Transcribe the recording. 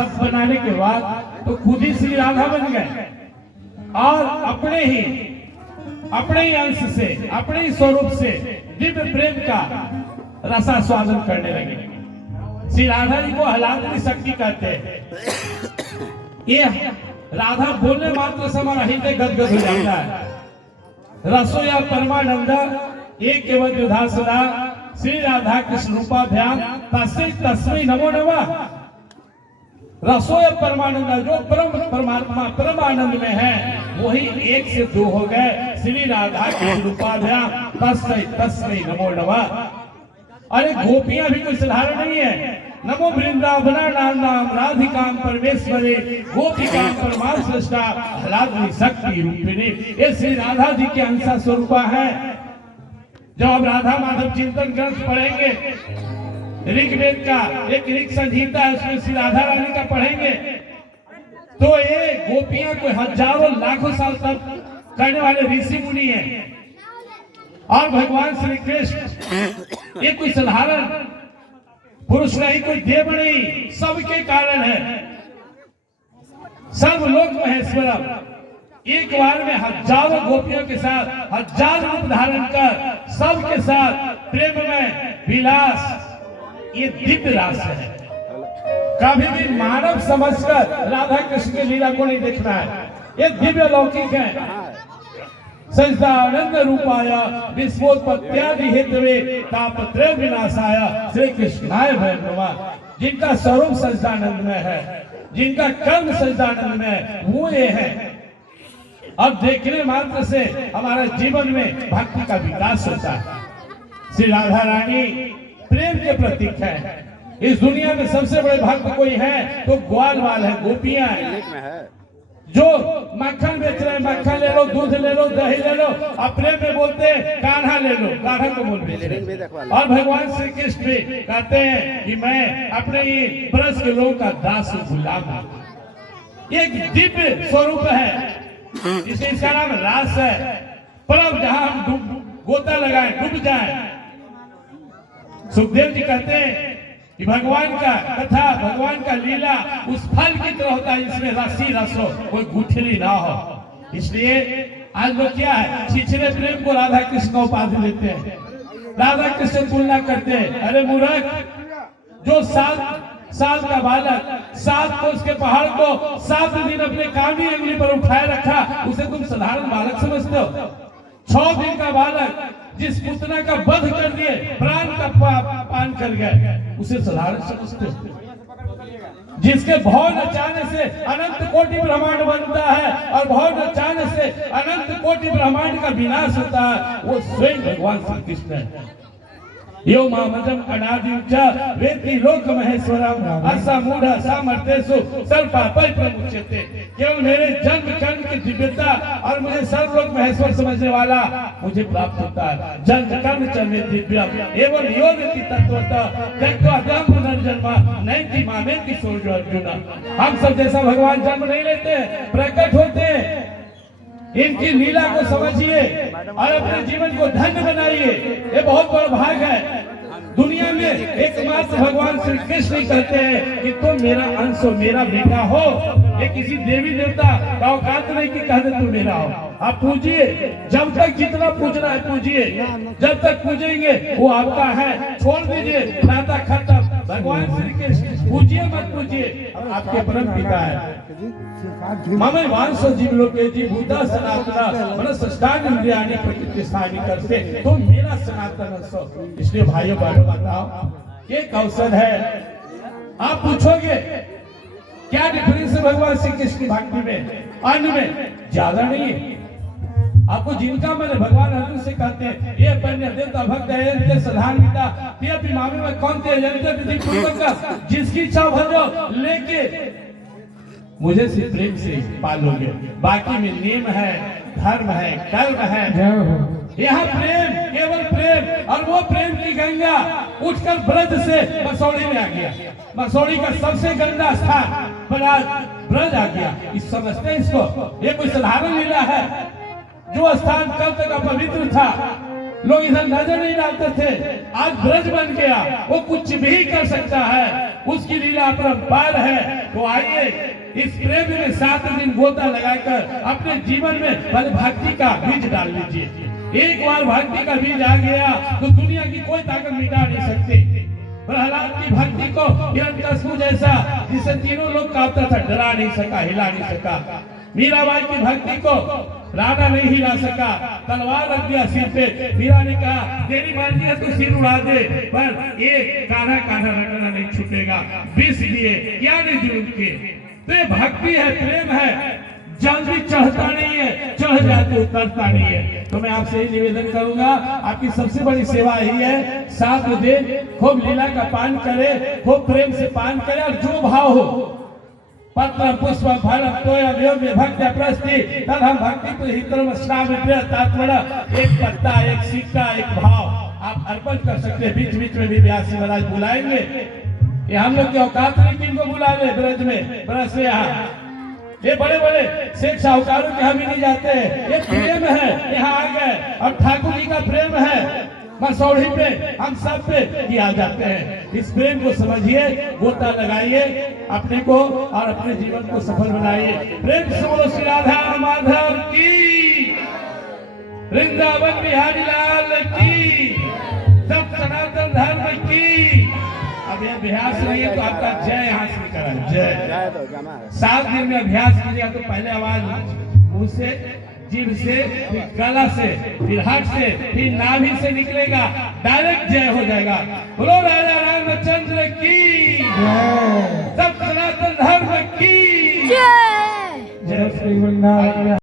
सब बनाने के बाद तो खुद ही श्री राधा बन गए और अपने ही अंश से, अपने ही स्वरूप से दिव्य प्रेम का रसास्वादन करने लगे। श्री राधा जी को हलादनी शक्ति कहते हैं। ये राधा बोलने मात्र से हमारा हृदय गदगद हो जाता है। रसो या परमानंद एक केवल विधा सदा श्री राधा कृष्ण रूपाभ्याम तस्मै तस्मै नमो नमः। रसो या परमानंद, जो परमात्मा परम आनंद में है वही एक से दो हो गए। श्री राधा कृष्ण रूपाभ्याम तस्मै तस्मै नमो नमः। अरे गोपियां भी कोई साधारण नहीं है। नमो वृंदावना नाम राधिकाम परमेश्वरे गोपिकाम परमाश्रेष्ठा आह्लादनी शक्ति रूपिणी। ये श्री राधा जी के अंश स्वरूपा है। जब आप राधा माधव चिंतन ग्रंथ पढ़ेंगे, ऋग्वेद का एक ऋग संहिता है, उसमें श्री राधा रानी का पढ़ेंगे तो ये गोपियां कोई हजारों लाखों साल तक करने वाले ऋषि मुनि हैं। और भगवान श्री कृष्ण ये कोई साधारण पुरुष नहीं, कोई देव नहीं, सबके कारण है। सर्वलोक महेश्वरम, एक बार में हजारों गोपियों के साथ हजार रूप धारण कर सबके साथ प्रेम में विलास, ये दिव्य रास है। कभी भी मानव समझकर राधा कृष्ण की लीला को नहीं देखना है, ये दिव्य लौकिक है। सच्चिदानंद रूपाय विश्वोत्पत्त्यादि हेतवे तापत्रय विनाशाय श्री कृष्णाय वयं नमः। जिनका स्वरूप सच्चिदानंद में है, जिनका कर्म सच्चिदानंद में है, वो ये है। अब देखने मात्र से हमारा जीवन में भक्ति का विकास होता है। श्री राधा रानी प्रेम के प्रतीक है। इस दुनिया में सबसे बड़े भक्त कोई है तो ग्वाल वाल है, गोपियां हैं जो मक्खन बेच रहे हैं। मक्खन ले लो, दूध ले लो, दही ले लो, अपने में बोलते हैं कान्हा ले लो, कान्हा को बोल बेच रहे। और भगवान श्री कृष्ण भी कहते हैं कि मैं अपने ही ब्रज के लोगों का दास गुलाम हूं। एक दिव्य स्वरूप है, इसका नाम रास है। परम जहां हम गोता लगाए डूब जाए। सुखदेव जी कहते हैं कि भगवान का कथा, भगवान का लीला उस फल की तरह होता है जिसमें रसी रस हो, कोई गुठली ना हो। इसलिए आज लोग क्या है, छिछरे प्रेम को राधा कृष्ण का उपाधि लेते हैं, राधा कृष्ण तुलना करते हैं। अरे मूर्ख, जो 7 साल का बालक 7 कोस के पहाड़ को 7 दिन अपने कानी अंगुली पर उठाए रखा, उसे तुम साधारण बालक समझते हो? 6 दिन का बालक जिस पुतना का वध कर दिए, प्राण का पान कर गए, उसे साधारण समझते हो? जिसके भव नचाने से अनंत कोटि ब्रह्मांड बनता है और भव नचाने से अनंत कोटि ब्रह्मांड का विनाश होता है, वो स्वयं भगवान श्री कृष्ण है। यो मामजम अनादिं च वेत्ति लोक महेश्वरम असा मूढ़ सामर्थ्यसु सर्वपापै प्रमुच्यते। केवल मेरे जन्म कर्म की दिव्यता और मुझे सर्वलोक महेश्वर समझने वाला मुझे प्राप्त होता है। जन्म कर्म च मे दिव्यम एवं यो वेत्ति तत्वतः त्यक्त्वा अधम पुनर्जन्म नैति मामेति सोऽर्जुन अर्जुन। हम सब जैसा भगवान जन्म नहीं लेते, प्रकट होते हैं। इनकी लीला को समझिए और अपने जीवन को धन्य बनाइए। ये बहुत बड़ा भाग है। दुनिया में एकमात्र भगवान श्री कृष्ण ही कहते हैं कि तुम मेरा अंश हो, मेरा बेटा हो। ये किसी देवी देवता का औकात नहीं कि कह दे तुम मेरा हो। आप पूजिए, जब तक जितना पूजना है पूजिए, जब तक पूजेंगे वो आपका है। छोड़ दीजिए, नाता खत्म। भगवान श्री कृष्ण पूजिए मत पूजिए, आपके परम पिता है। मम वांसो जीवलोके जीवभूता सनातना मनसष्टांग इंद्रियाणि प्रकृति स्थानी करते, तुम मेरा सनातन हो। इसलिए भाइयों बहनों बताओ, एक अवसर है। आप पूछोगे क्या डिफरेंस है भगवान श्री कृष्ण की भक्ति में, अन्य में? ज्यादा नहीं है। आपको जिनका मैंने भगवान अर्जुन से कहते हैं ये पन्य देवता भक्त है सधान्विता ये भी मामे में कौन थे जनता विधि पूर्वक का जिसकी इच्छा भजो, लेके मुझे सिर्फ प्रेम से पालोगे। बाकी में नियम है, धर्म है, कर्म है। यहाँ प्रेम, केवल प्रेम, और वो प्रेम की गंगा उठकर ब्रज से मसौड़ी में आ गया। मसौड़ी का सबसे गंदा स्थान ब्रज आ गया। इस समझते इसको, ये कोई साधारण लीला है? जो स्थान कल तक अपवित्र था लोग इधर नजर नहीं डालते थे, आज ब्रज बन गया, वो कुछ भी कर सकता है, उसकी लीला अपरंपार है। तो आइए इस प्रेम में 7 दिन गोता लगाकर अपने जीवन में पहले भक्ति का बीज डाल लीजिए। एक बार भक्ति का बीज आ गया तो दुनिया की कोई ताकत मिटा नहीं सकती। प्रहलाद की भक्ति को हिरण्यकश्यप जैसा जिसे तीनों लोग कांपता था, डरा नहीं सका, हिला नहीं सका। मीराबाई की भक्ति को राणा नहीं हिला सका, तलवार रख दिया सिर पे। मीरा ने कहा तेरी मर्जी है तो सिर उड़ा दे, पर ये कान्हा कान्हा रटना नहीं छूटेगा। 20 दिए क्या नहीं जुल्म किए। तो ये भक्ति है, प्रेम है, जल्दी चढ़ता नहीं है, चढ़ जाते उतरता नहीं है। तो मैं आपसे ही निवेदन करूंगा, आपकी सबसे बड़ी सेवा यही है, 7 दिन खूब लीला का पान करे, खूब प्रेम से पान करे, और जो भाव हो, पत्र पुष्प फल तोय भक्ति प्रस्ति तब हम भक्ति हितम तात्पर्य, एक पत्ता, एक सिक्का, एक भाव आप अर्पण कर सकते हैं। बीच बीच में भी व्यास महाराज बुलाएंगे, ये हम लोग की औकात नहीं कि इनको बुला ले ब्रज में, ब्रज से यहाँ ये बड़े बड़े शेख साहूकारों के हम ही नहीं जाते हैं। ये प्रेम है, यहाँ आ गए, और ठाकुर जी का प्रेम है, मसौड़ी पे हम सब पे किया जाते हैं। इस प्रेम को समझिए, गोता लगाइए अपने को और अपने जीवन को सफल बनाइए। प्रेम से बोलो श्री राधा माधव की, वृंदावन बिहारी लाल की, सब सनातन धर्म की। अब ये अभ्यास नहीं है तो आपका जय यहाँ से करा, जय। 7 दिन में अभ्यास कीजिएगा तो पहले आवाज मुंह से, जीभ से, फिर गला से, फिर हाथ से, फिर नाभि से निकलेगा, डायरेक्ट जय हो जाएगा। बोलो राजा रामचंद्र की, सब सनातन धर्म की जय। जय श्री वृंदावन।